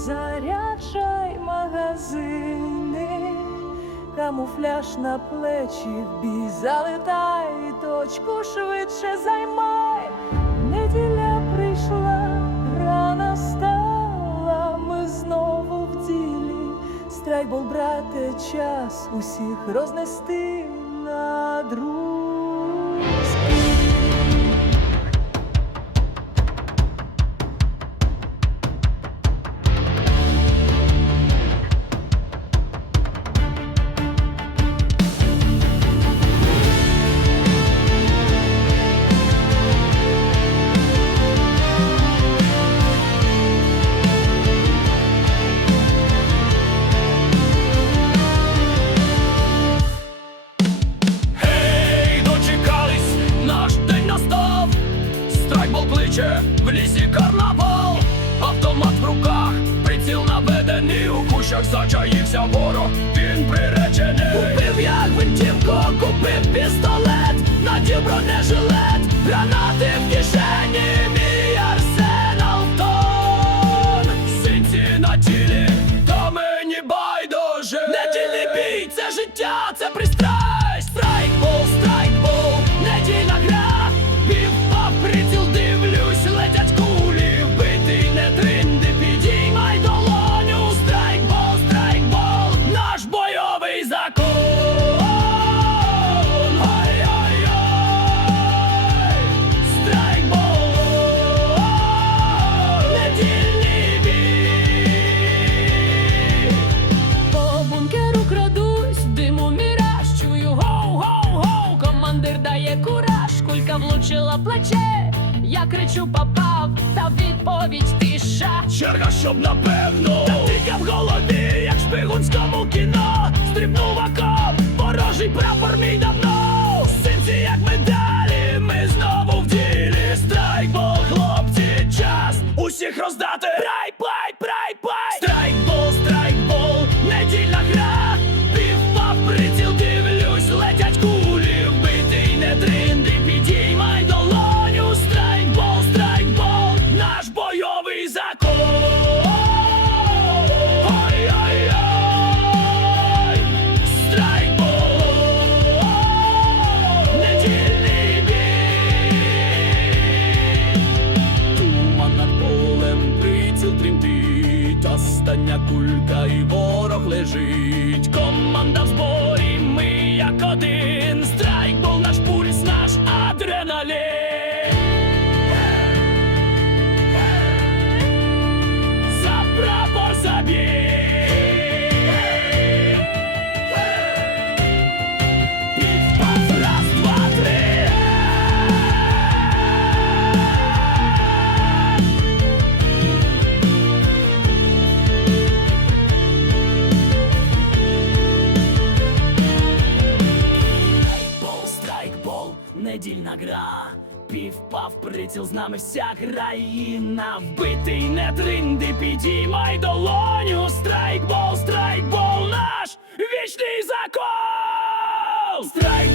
заряджай магазини, камуфляж на плечі, в бій залетай, точку швидше займай. Неділя прийшла, рана стала, ми знову в ділі. Страйкбол, брате, час усіх рознести на друзки. Кличе в лісі карнавал. Автомат в руках, приціл наведений у кущах зачаївся ворог, він приречений. Купив як винтівку, купив пістолет, надів бронежилет, гранати в кишені, мій арсенал тон. Синці на тілі, та мені байдуже. Недільний бій, це життя, це пристрасть. Дає кураж, кулька влучила плече. Я кричу попав, та відповідь тиша. Черга, щоб напевно Та тика в голові, як в шпигунському кіно. Стрибнув окоп, ворожий прапор мій давно. Синці, як медалі, ми знову в ділі. Страйкбол, хлопці, час усіх роздати Остання кулька і ворог лежить. Команда в недільна гра. Півпав приціл з нами вся країна. Вбитий не тринди, підіймай долоню. Страйкбол, страйкбол, наш вічний закон. Страйкбол.